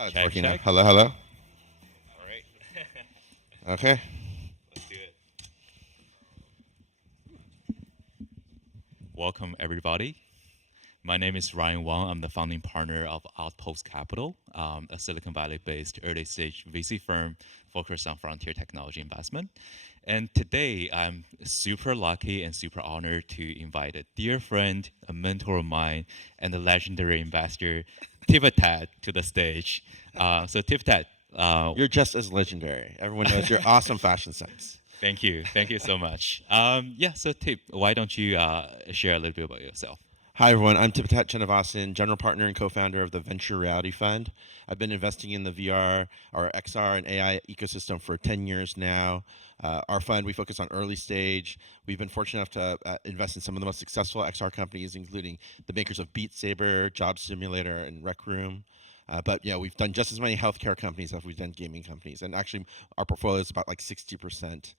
It's Check, working now. check. Hello, hello. All right. Okay. Let's do it. Welcome, everybody. My name is Ryan Wang. I'm the founding partner of Outpost Capital, a Silicon Valley based early stage VC firm focused on frontier technology investment. And today, I'm super lucky and super honored to invite a dear friend, a mentor of mine, and a legendary investor, Tipatat, to the stage. So, Tipatat, You're just as legendary. Everyone knows your awesome fashion sense. thank you. Thank you so much. Yeah, so Tip, why don't you share a little bit about yourself? Hi, everyone. I'm Tipatat Chennavasin, general partner and co founder of the Venture Reality Fund. I've been investing in the VR or XR and AI ecosystem for 10 years now. Our fund, we focus on early stage. We've been fortunate enough to invest in some of the most successful XR companies, including the makers of Beat Saber, Job Simulator, and Rec Room. But yeah, we've done just as many healthcare companies as we've done gaming companies, and actually, our portfolio is about like 60%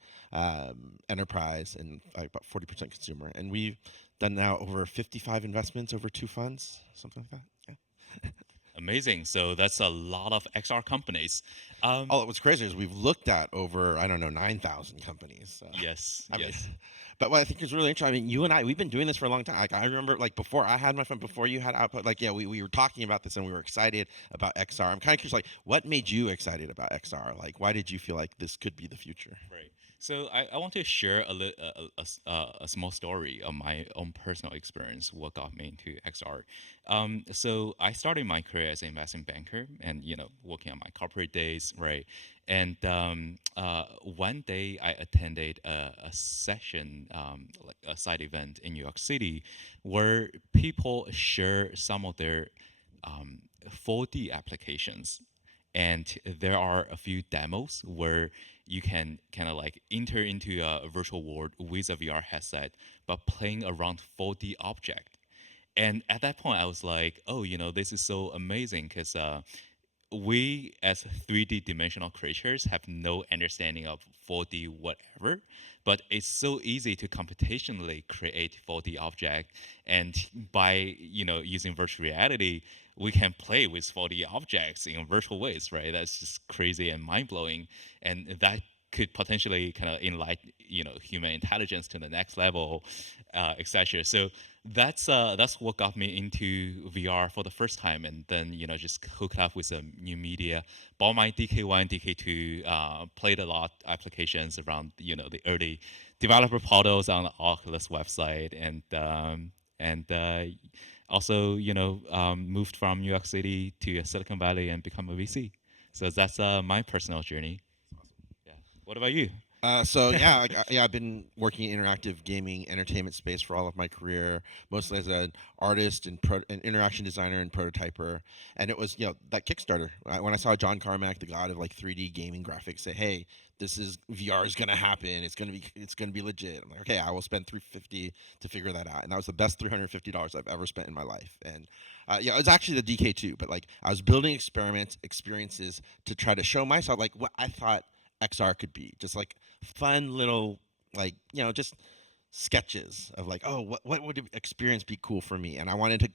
enterprise and like about 40% consumer. And we've done now over 55 investments over two funds, something like that. Yeah. Amazing. So that's a lot of XR companies. All what's crazy is we've looked at over, I don't know, 9,000 companies. So, Yes, I mean, yes. but what I think is really interesting, I mean, you and I, we've been doing this for a long time. Like, I remember, like, before I had my fund, before you had Output, like, yeah, we were talking about this and we were excited about XR. I'm kind of curious, like, what made you excited about XR? Like, why did you feel like this could be the future? Right. So I want to share a small story of my own personal experience, what got me into XR. So I started my career as an investment banker and, working on my corporate days, right? And one day I attended a session, like a side event in New York City, where people share some of their 4D applications, and there are a few demos where you can kind of like enter into a virtual world with a VR headset, but playing around 4D object. And at that point, I was like, oh, this is so amazing because we as 3D dimensional creatures have no understanding of 4D whatever, but it's so easy to computationally create 4D object, and by using virtual reality, we can play with 4D objects in virtual ways, right? That's just crazy and mind blowing, and that could potentially kind of enlighten human intelligence to the next level, etc. So that's what got me into VR for the first time, and then just hooked up with some new media, bought my DK1, DK2, played a lot applications around the early developer portals on the Oculus website, and also moved from New York City to Silicon Valley and become a VC. So that's my personal journey. Yeah. What about you? So yeah, yeah, I've been working in interactive gaming entertainment space for all of my career, mostly as an artist and an interaction designer and prototyper. And it was that Kickstarter when I saw John Carmack, the god of like 3D gaming graphics, say, "Hey, this is VR is gonna happen. It's gonna be legit." I'm like, okay, I will spend 350 to figure that out, and that was the best $350 I've ever spent in my life. And yeah, it was actually the DK2, but like I was building experiences to try to show myself like what I thought XR could be, just like fun little like just sketches of like, oh, what would experience be cool for me. And I wanted to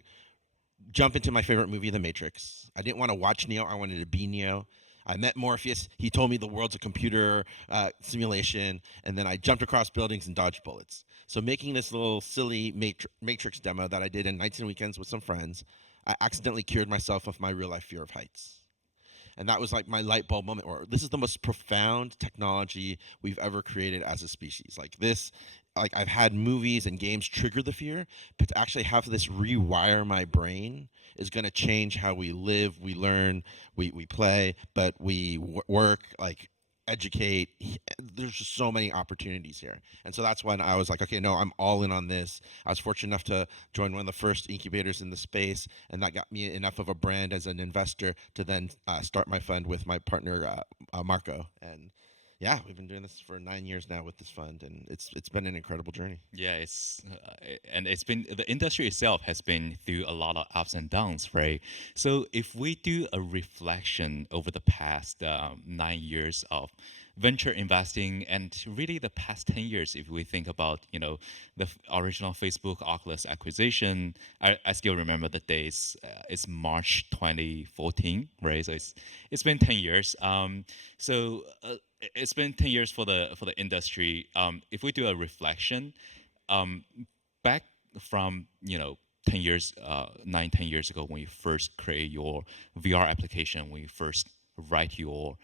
jump into my favorite movie, The Matrix. I didn't want to watch Neo, I wanted to be Neo. I met Morpheus. He told me the world's a computer simulation, and then I jumped across buildings and dodged bullets. So making this little silly Matrix demo that I did in 19 weekends with some friends, I accidentally cured myself of my real life fear of heights. And that was like my light bulb moment, or this is the most profound technology we've ever created as a species. Like this, like I've had movies and games trigger the fear, but to actually have this rewire my brain is going to change how we live, we learn, we play, but we work, like educate. There's just so many opportunities here. And so that's when I was like, okay, no, I'm all in on this. I was fortunate enough to join one of the first incubators in the space, and that got me enough of a brand as an investor to then start my fund with my partner Marco. And yeah, we've been doing this for 9 years now with this fund, and it's been an incredible journey. Yeah, it's been, the industry itself has been through a lot of ups and downs, right? So if we do a reflection over the past 9 years of venture investing, and really the past 10 years, if we think about, the original Facebook Oculus acquisition, I still remember the days. It's March 2014, right? So it's been 10 years. It's been 10 years for the industry. If we do a reflection, um, back from 10 years 9 10 years ago, when you first create your VR application, when you first write your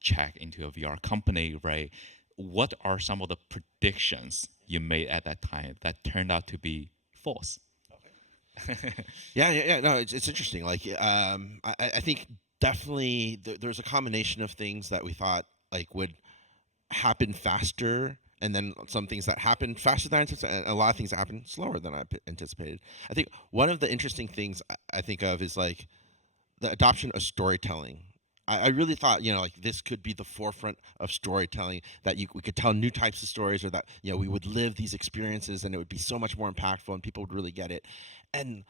check into a VR company, right? What are some of the predictions you made at that time that turned out to be false? Yeah. No, it's interesting. Like, I think definitely there's a combination of things that we thought like would happen faster, and then some things that happened faster than I anticipated, and a lot of things that happened slower than anticipated. I think one of the interesting things I think of is like the adoption of storytelling. I really thought, like this could be the forefront of storytelling, that we could tell new types of stories, or that we would live these experiences, and it would be so much more impactful, and people would really get it. And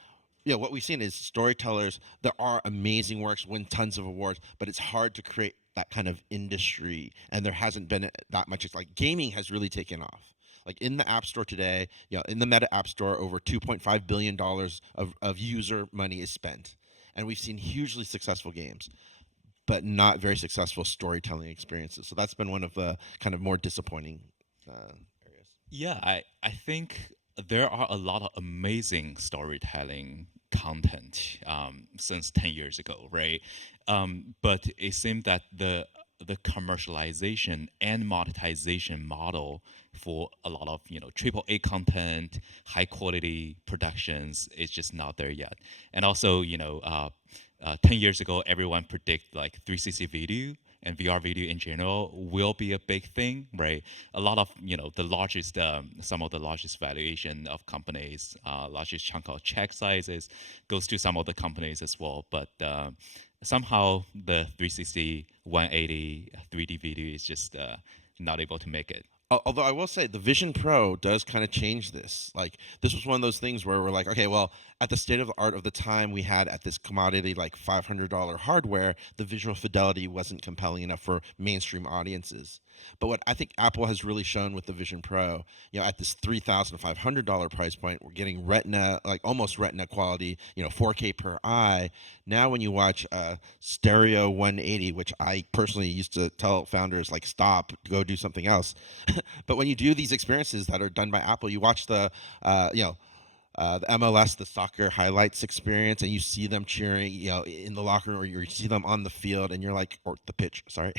what we've seen is storytellers. There are amazing works, win tons of awards, but it's hard to create that kind of industry, and there hasn't been that much. It's like gaming has really taken off. Like in the App Store today, in the Meta App Store, over $2.5 billion of user money is spent, and we've seen hugely successful games, but not very successful storytelling experiences. So that's been one of the kind of more disappointing areas. Yeah, I think there are a lot of amazing storytelling content since 10 years ago, right? But it seemed that the commercialization and monetization model for a lot of triple A content, high quality productions is just not there yet. And also, 10 years ago, everyone predict like 360 video and VR video in general will be a big thing, right? A lot of the largest, some of the largest valuation of companies, largest chunk of check sizes goes to some of the companies as well. But somehow the 360, 180, 3D video is just not able to make it. Although I will say the Vision Pro does kind of change this. Like, this was one of those things where we're like, okay, well, at the state of the art of the time, we had at this commodity like $500 hardware, the visual fidelity wasn't compelling enough for mainstream audiences. But what I think Apple has really shown with the Vision Pro, at this $3,500 price point, we're getting Retina, like almost Retina quality, 4K per eye. Now, when you watch Stereo 180, which I personally used to tell founders like, stop, go do something else. But when you do these experiences that are done by Apple, you watch the MLS, the soccer highlights experience, and you see them cheering, in the locker room, or you see them on the field, and you're like, or the pitch, sorry,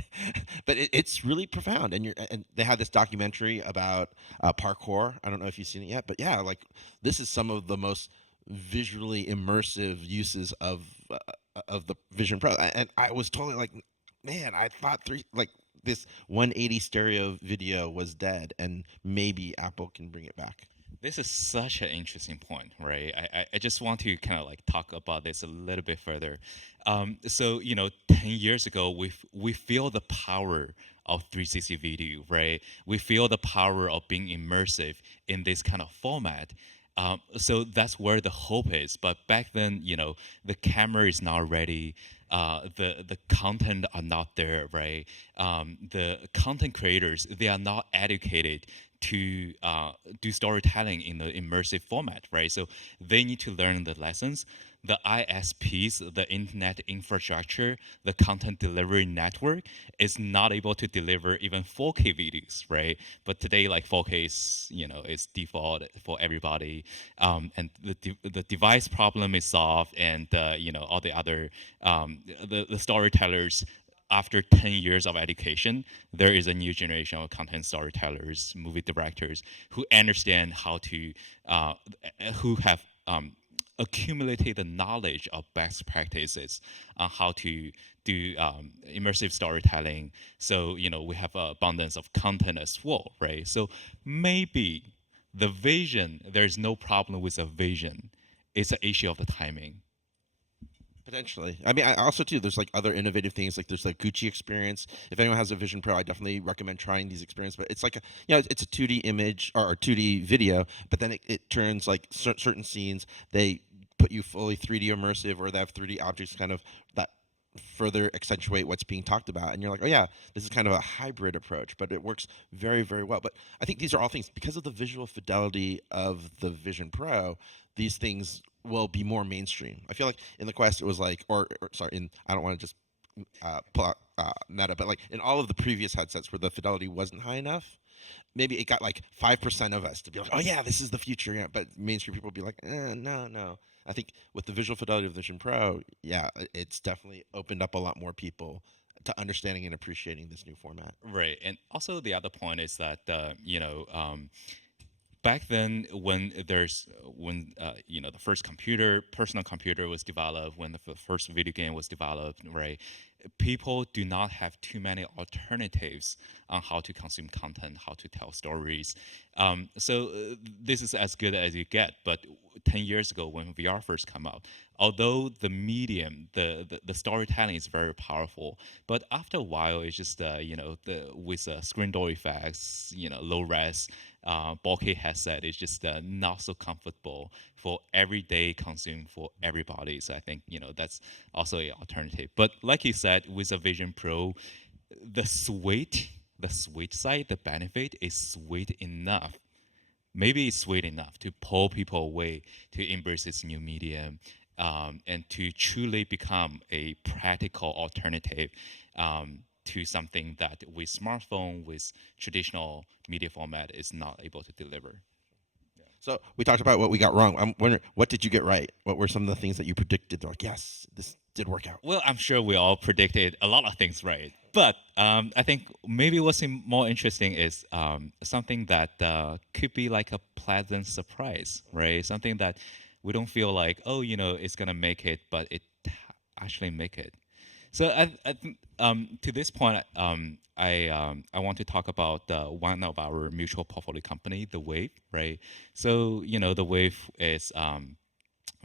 but it's really profound. And they had this documentary about parkour. I don't know if you've seen it yet, but yeah, like this is some of the most visually immersive uses of the Vision Pro, and I was totally like, man, I thought this 180 stereo video was dead, and maybe Apple can bring it back. This is such an interesting point, right? I just want to kind of like talk about this a little bit further. So 10 years ago, we feel the power of 360 video, right? We feel the power of being immersive in this kind of format. So that's where the hope is. But back then, the camera is not ready. The content are not there, right? The content creators, they are not educated to do storytelling in the immersive format, right? So they need to learn the lessons. The ISPs, the internet infrastructure, the content delivery network is not able to deliver even 4K videos, right? But today, like 4K is default for everybody, and the device problem is solved, and all the other the storytellers, after 10 years of education, there is a new generation of content storytellers, movie directors who understand how to, who have accumulated the knowledge of best practices on how to do immersive storytelling. So, we have an abundance of content as well, right? So maybe the vision, there's no problem with the vision. It's an issue of the timing. Potentially. I mean, I also too. There's like other innovative things. Like there's like Gucci experience. If anyone has a Vision Pro, I definitely recommend trying these experiences. But it's like it's a 2D image or 2D video, but then it turns like certain scenes. They put you fully 3D immersive, or they have 3D objects kind of that further accentuate what's being talked about. And you're like, oh yeah, this is kind of a hybrid approach, but it works very, very well. But I think these are all things because of the visual fidelity of the Vision Pro. These things will be more mainstream. I feel like in the Quest it was like, or sorry, in I don't want to just pull out meta, but like in all of the previous headsets where the fidelity wasn't high enough, maybe it got like 5% of us to be like, oh yeah, this is the future. Yeah, but mainstream people would be like, no, no. I think with the visual fidelity of Vision Pro, yeah, it's definitely opened up a lot more people to understanding and appreciating this new format. Right. And also the other point is that back then when the first personal computer was developed, when the first video game was developed, right, people do not have too many alternatives on how to consume content, how to tell stories. So this is as good as you get. But 10 years ago when VR first came out, although the medium, the storytelling is very powerful, but after a while it's just with screen door effects, low res, bulky headset is just not so comfortable for everyday consume for everybody. So I think that's also an alternative. But like you said, with a Vision Pro, the sweet side, the benefit is sweet enough. Maybe it's sweet enough to pull people away to embrace this new medium, and to truly become a practical alternative, to something that with smartphone, with traditional media format is not able to deliver. So we talked about what we got wrong. I'm wondering, what did you get right? What were some of the things that you predicted? They're like, yes, this did work out. Well, I'm sure we all predicted a lot of things right, but I think maybe what's more interesting is something that could be like a pleasant surprise, right? Something that we don't feel like, oh, it's gonna make it, but it actually make it. So to this point, I want to talk about one of our mutual portfolio company, the Wave, right? So the Wave is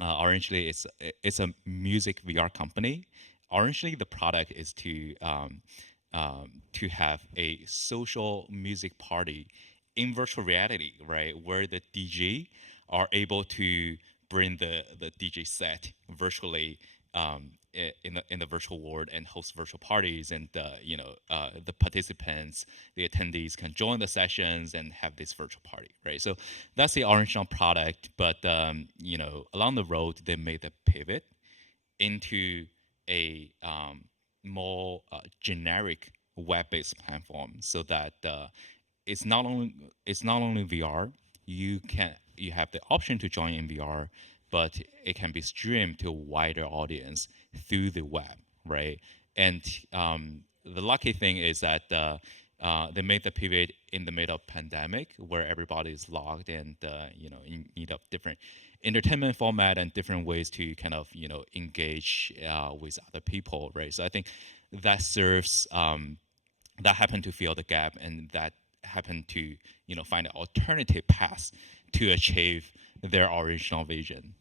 originally it's a music VR company. Originally, the product is to have a social music party in virtual reality, right, where the DJ are able to bring the DJ set virtually, in the virtual world, and host virtual parties, and the participants, the attendees can join the sessions and have this virtual party, right? So that's the original product, but along the road they made the pivot into a more generic web-based platform, so that it's not only VR. You have the option to join in VR, but it can be streamed to a wider audience through the web, right? And the lucky thing is that they made the pivot in the middle of pandemic, where everybody is locked and in need of different entertainment format and different ways to kind of engage with other people, right? So I think that serves that happened to fill the gap, and that happened to find an alternative path to achieve their original vision.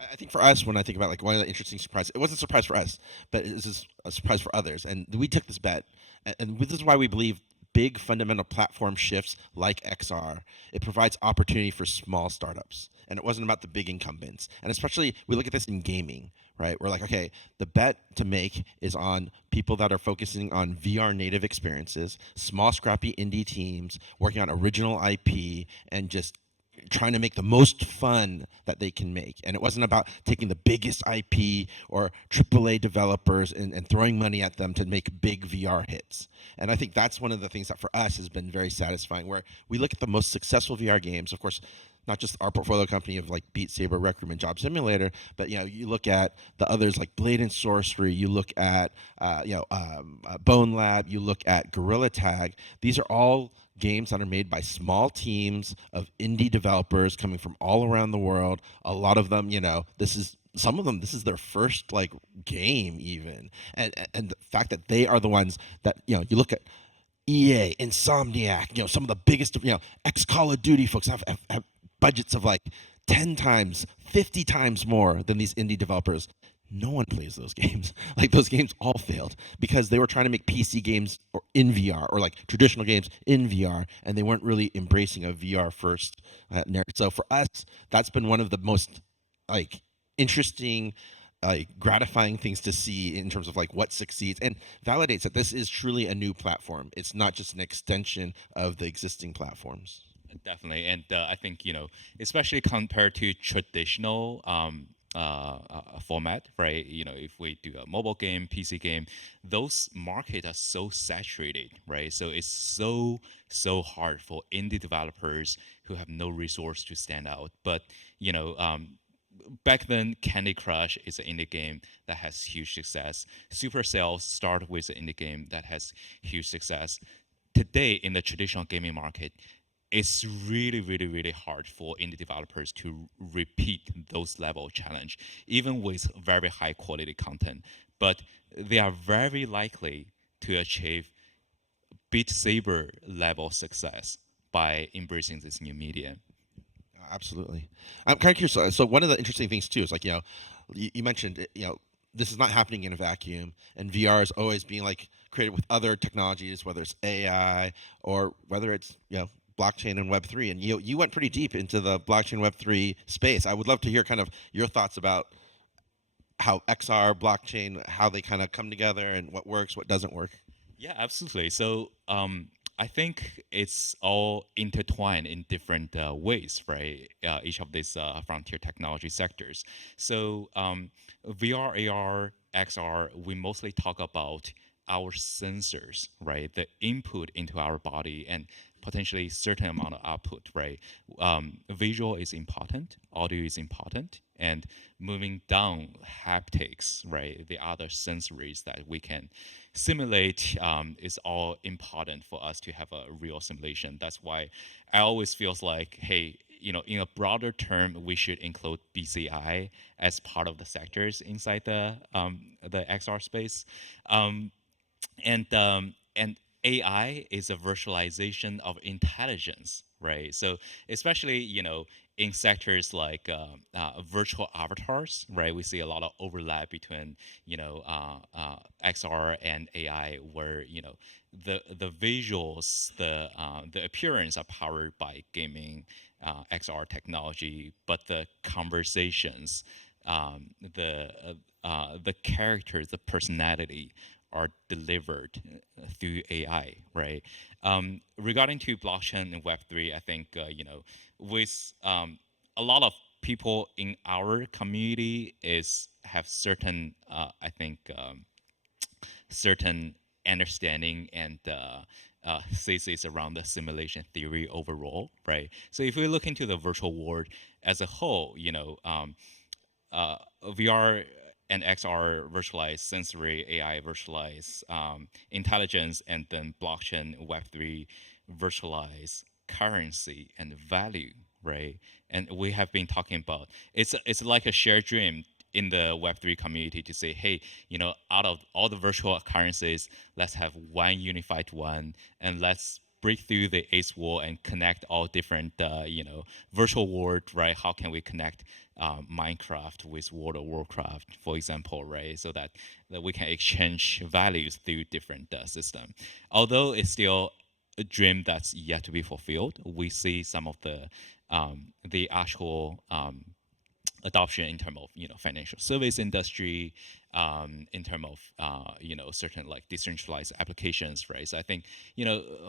I think for us, when I think about like one of the interesting surprises, it wasn't a surprise for us, but it was just a surprise for others. And we took this bet, and this is why we believe big fundamental platform shifts like XR, it provides opportunity for small startups. And it wasn't about the big incumbents. And especially, we look at this in gaming, right? We're like, okay, the bet to make is on people that are focusing on VR native experiences, small, scrappy indie teams, working on original IP, and just trying to make the most fun that they can make. And it wasn't about taking the biggest IP or AAA developers and throwing money at them to make big VR hits. And I think that's one of the things that for us has been very satisfying, where we look at the most successful VR games, of course, not just our portfolio company of like Beat Saber, Rec Room, and Job Simulator, but you look at the others like Blade and Sorcery, you look at Bone Lab, you look at Gorilla Tag. These are all games that are made by small teams of indie developers coming from all around the world. A lot of them, some of them, this is their first like game even, and the fact that they are the ones that you look at EA, Insomniac, some of the biggest, ex Call of Duty folks have budgets of like 10 times, 50 times more than these indie developers. No one plays those games. Like those games all failed because they were trying to make PC games in VR or like traditional games in VR, and they weren't really embracing a VR first narrative. So for us, that's been one of the most like interesting gratifying things to see in terms of like what succeeds and validates that this is truly a new platform. It's not just an extension of the existing platforms. Definitely, and I think especially compared to traditional format, right? If we do a mobile game, PC game, those markets are so saturated, right? So it's so hard for indie developers who have no resource to stand out. But back then, Candy Crush is an indie game that has huge success. Supercell started with an indie game that has huge success. Today, in the traditional gaming market, it's really, really, really hard for indie developers to repeat those level of challenge, even with very high quality content. But they are very likely to achieve Beat Saber level success by embracing this new media. Absolutely. I'm kind of curious. So one of the interesting things too is like you mentioned this is not happening in a vacuum, and VR is always being like created with other technologies, whether it's AI or whether it's blockchain and Web3. And you went pretty deep into the blockchain Web3 space. I would love to hear kind of your thoughts about how XR, blockchain, how they kind of come together, and what works, what doesn't work. Yeah, absolutely. So I think it's all intertwined in different ways, right? Each of these frontier technology sectors. So VR, AR, XR, we mostly talk about our sensors, right? The input into our body and potentially certain amount of output, right? Visual is important, audio is important, and moving down haptics, right? The other sensories that we can simulate is all important for us to have a real simulation. That's why I always feels like, hey, in a broader term, we should include BCI as part of the sectors inside the XR space. And AI is a virtualization of intelligence, right? So especially in sectors like virtual avatars, right? We see a lot of overlap between XR and AI, where the visuals, the appearance are powered by gaming XR technology, but the conversations, the characters, the personality are delivered through AI, right? Regarding to blockchain and Web3, I think with a lot of people in our community is have certain I think certain understanding and thesis around the simulation theory overall, right? So if we look into the virtual world as a whole, VR and XR virtualize sensory, AI virtualize intelligence, and then blockchain Web3 virtualize currency and value, right? And we have been talking about it's like a shared dream in the Web3 community to say, hey, out of all the virtual currencies, let's have one unified one, and let's break through the ace wall and connect all different virtual world, right? How can we connect Minecraft with World of Warcraft, for example, right? So that we can exchange values through different system. Although it's still a dream that's yet to be fulfilled, we see some of the actual adoption in terms of financial service industry, in terms of certain like decentralized applications, right? So I think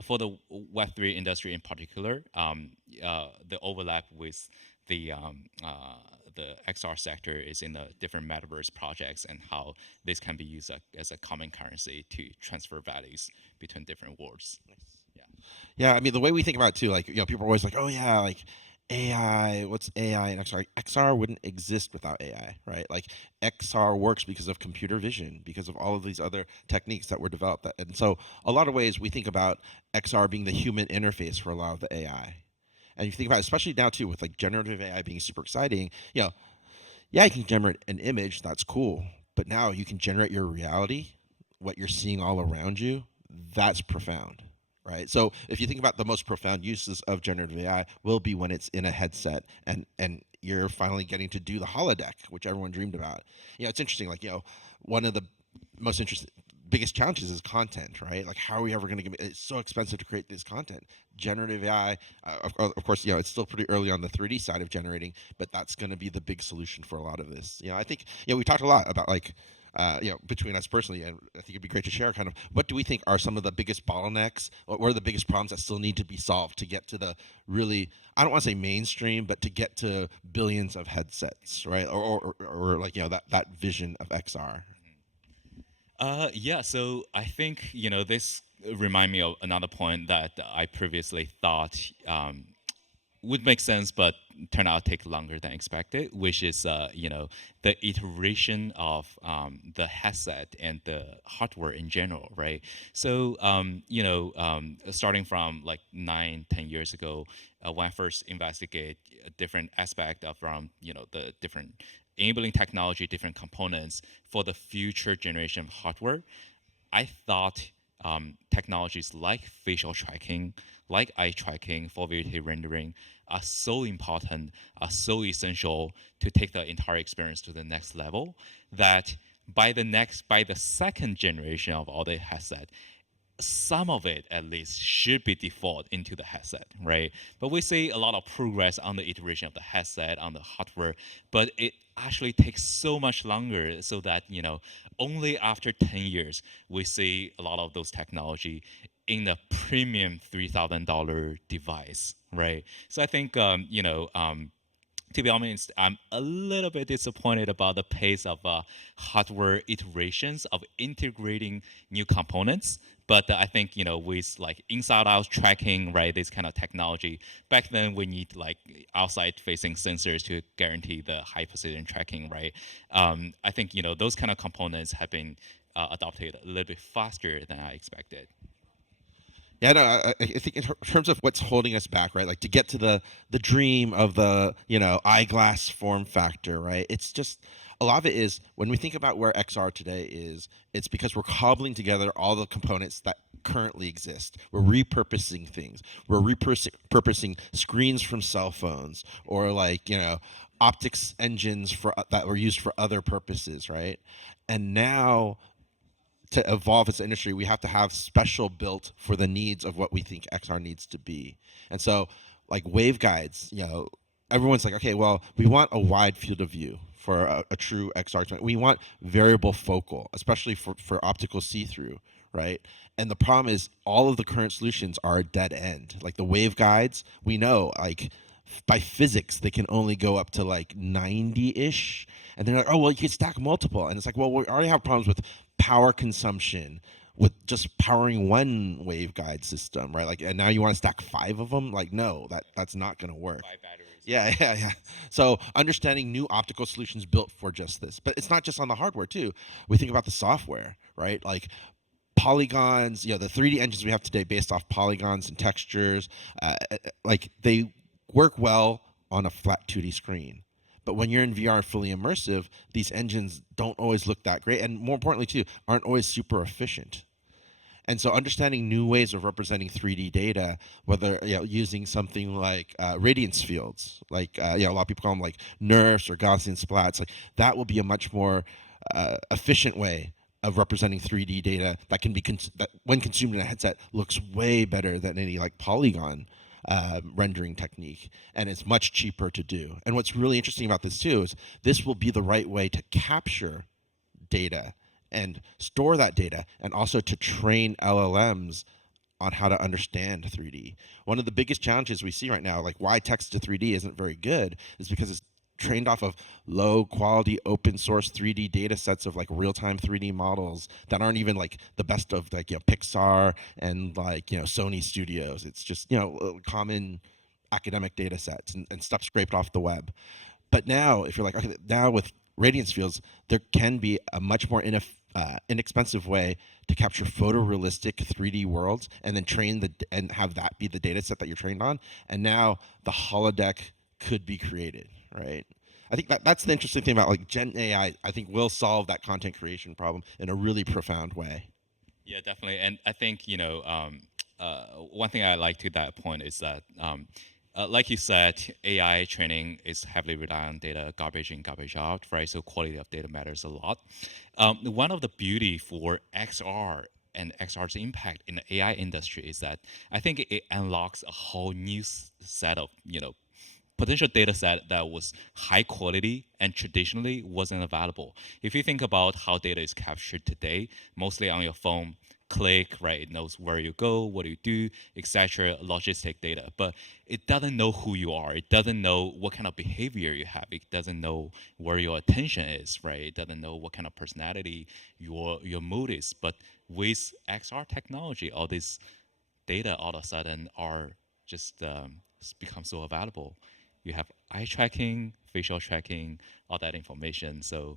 for the Web3 industry in particular, the overlap with the um, uh, the XR sector is in the different metaverse projects and how this can be used as a common currency to transfer values between different worlds. Yeah. Yeah, I mean the way we think about it too, like people are always like, oh yeah, like AI, what's AI and XR? XR wouldn't exist without AI, right? Like XR works because of computer vision, because of all of these other techniques that were developed. And so a lot of ways we think about XR being the human interface for a lot of the AI. And you think about it, especially now too, with like generative AI being super exciting, yeah, you can generate an image, that's cool. But now you can generate your reality, what you're seeing all around you, that's profound, right? So if you think about the most profound uses of generative AI will be when it's in a headset and you're finally getting to do the holodeck, which everyone dreamed about. It's interesting, like, one of the most interesting biggest challenges is content, right? Like, how are we ever going to get? It's so expensive to create this content. Generative AI, of course, it's still pretty early on the 3D side of generating, but that's going to be the big solution for a lot of this. I think we talked a lot about like. Between us personally, and I think it'd be great to share kind of what do we think are some of the biggest bottlenecks, what are the biggest problems that still need to be solved to get to the really, I don't want to say mainstream, but to get to billions of headsets, right? Or like that vision of XR. Yeah, so I think this remind me of another point that I previously thought would make sense, but turn out take longer than expected, which is the iteration of the headset and the hardware in general, right? So starting from like 9, 10 years ago, when I first investigate a different aspect of the different enabling technology, different components for the future generation of hardware, I thought technologies like facial tracking, like eye tracking, for video rendering are so important, are so essential to take the entire experience to the next level that by the second generation of all the headset, some of it at least should be default into the headset, right? But we see a lot of progress on the iteration of the headset, on the hardware, but it actually takes so much longer so that, only after 10 years, we see a lot of those technology in the premium $3,000 device, right? So I think, to be honest, I'm a little bit disappointed about the pace of hardware iterations of integrating new components. But I think with like inside-out tracking, right, this kind of technology. Back then, we need like outside-facing sensors to guarantee the high precision tracking, right? I think those kind of components have been adopted a little bit faster than I expected. Yeah, no, I think in terms of what's holding us back, right? Like to get to the dream of the eyeglass form factor, right? It's just a lot of it is when we think about where XR today is, it's because we're cobbling together all the components that currently exist. We're repurposing things. We're repurposing screens from cell phones or like optics engines for that were used for other purposes, right? And now to evolve as an industry, we have to have special built for the needs of what we think XR needs to be. And so, like waveguides, everyone's like, okay, well, we want a wide field of view for a true XR. We want variable focal, especially for optical see-through, right? And the problem is all of the current solutions are a dead end. Like the waveguides, we know, like by physics, they can only go up to like 90-ish. And they're like, oh, well, you can stack multiple. And it's like, well, we already have problems with power consumption with just powering one waveguide system, right? Like, and now you want to stack 5 of them? Like, no, that's not going to work. 5 batteries. Yeah, yeah, yeah. So understanding new optical solutions built for just this, but it's not just on the hardware too. We think about the software, right? Like polygons, the 3D engines we have today based off polygons and textures, like they work well on a flat 2D screen. But when you're in VR fully immersive, these engines don't always look that great, and more importantly too, aren't always super efficient. And so understanding new ways of representing 3D data, whether using something like radiance fields, like a lot of people call them like NeRFs or Gaussian splats, like that will be a much more efficient way of representing 3D data that can be that when consumed in a headset looks way better than any like polygon rendering technique, and it's much cheaper to do. And what's really interesting about this too is this will be the right way to capture data and store that data, and also to train LLMs on how to understand 3D. One of the biggest challenges we see right now, like why text to 3D isn't very good, is because it's trained off of low quality open source 3D data sets of like real-time 3D models that aren't even like the best of like Pixar and like Sony studios. It's just common academic data sets and stuff scraped off the web. But now if you're like, okay, now with radiance fields, there can be a much more inexpensive way to capture photorealistic 3D worlds and then and have that be the data set that you're trained on. And now the holodeck could be created, right? I think that's the interesting thing about like Gen AI. I think will solve that content creation problem in a really profound way. Yeah, definitely. And I think one thing I like to that point is that Like you said, AI training is heavily reliant on data, garbage in, garbage out, right? So quality of data matters a lot. One of the beauty for XR and XR's impact in the AI industry is that I think it unlocks a whole new set of potential data set that was high quality and traditionally wasn't available. If you think about how data is captured today, mostly on your phone, click, right? It knows where you go, what you do, etc. Logistic data, but it doesn't know who you are. It doesn't know what kind of behavior you have. It doesn't know where your attention is, right? It doesn't know what kind of personality your mood is. But with XR technology, all this data all of a sudden are just become so available. You have eye tracking, facial tracking, all that information. So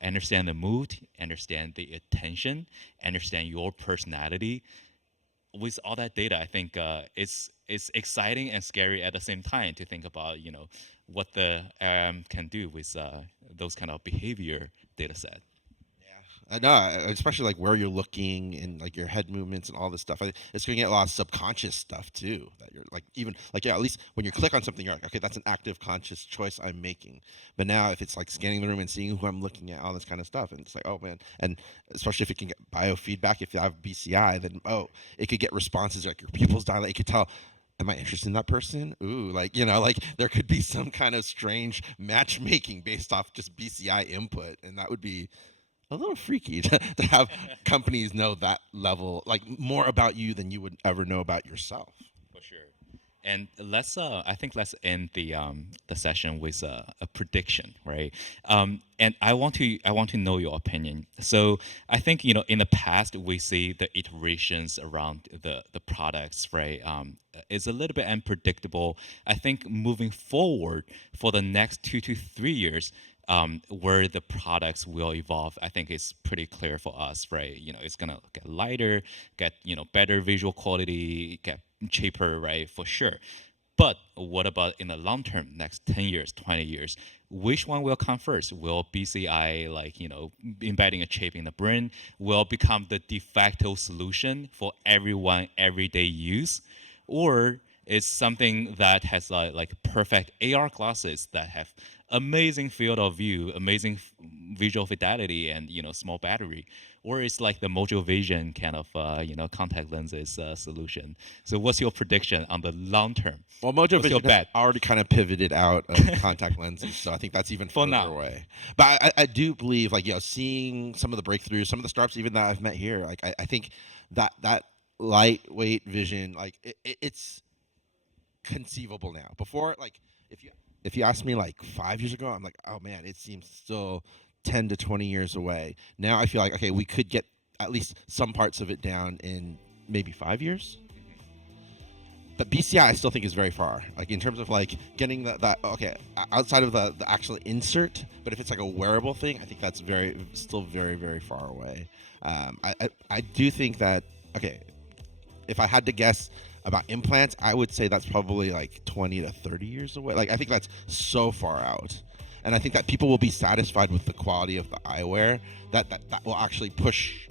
understand the mood, understand the attention, understand your personality. With all that data, I think it's exciting and scary at the same time to think about what the LM can do with those kind of behavior data set. No, especially like where you're looking and like your head movements and all this stuff. It's going to get a lot of subconscious stuff too. That you're like even like at least when you click on something, you're like, okay, that's an active conscious choice I'm making. But now if it's like scanning the room and seeing who I'm looking at, all this kind of stuff, and it's like, oh man, and especially if it can get biofeedback, if you have BCI, then it could get responses like your pupils dilate. It could tell. Am I interested in that person? Ooh, like like there could be some kind of strange matchmaking based off just BCI input, and that would be a little freaky to have companies know that level, like more about you than you would ever know about yourself. For sure. And I think let's end the session with a prediction, right? And I want to know your opinion. So I think in the past we see the iterations around the products, right? It's a little bit unpredictable. I think moving forward for the next 2 to 3 years, where the products will evolve, I think is pretty clear for us, right? It's gonna get lighter, get better visual quality, get cheaper, right? For sure. But what about in the long term, next 10 years, 20 years? Which one will come first? Will BCI, like, embedding a chip in the brain, will become the de facto solution for everyone everyday use? Or is something that has like perfect AR glasses that have amazing field of view, amazing visual fidelity, and small battery, or it's like the Mojo Vision kind of contact lenses solution. So what's your prediction on the long term? Well, Mojo What's your Vision has bet? already kind of pivoted out of contact lenses, so I think that's even For further now. away. But I do believe, like, seeing some of the breakthroughs, some of the startups even that I've met here, like, I think that lightweight vision, like, it's conceivable now. Before, like, if you asked me like 5 years ago, I'm like, oh man, it seems still 10 to 20 years away. Now I feel like, okay, we could get at least some parts of it down in maybe 5 years. But BCI I still think is very far. Like in terms of like getting that okay, outside of the actual insert, but if it's like a wearable thing, I think that's still very, very far away. I do think that, okay, if I had to guess about implants, I would say that's probably like 20 to 30 years away. Like I think that's so far out. And I think that people will be satisfied with the quality of the eyewear that will actually push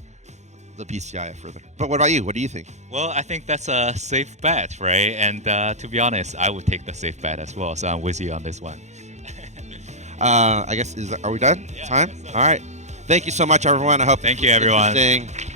the BCI further. But what about you? What do you think? Well, I think that's a safe bet, right? And to be honest, I would take the safe bet as well. So I'm with you on this one. I guess are we done? Yeah, Time? I guess so. All right. Thank you so much, everyone. I hope Thank you, this was everyone. interesting.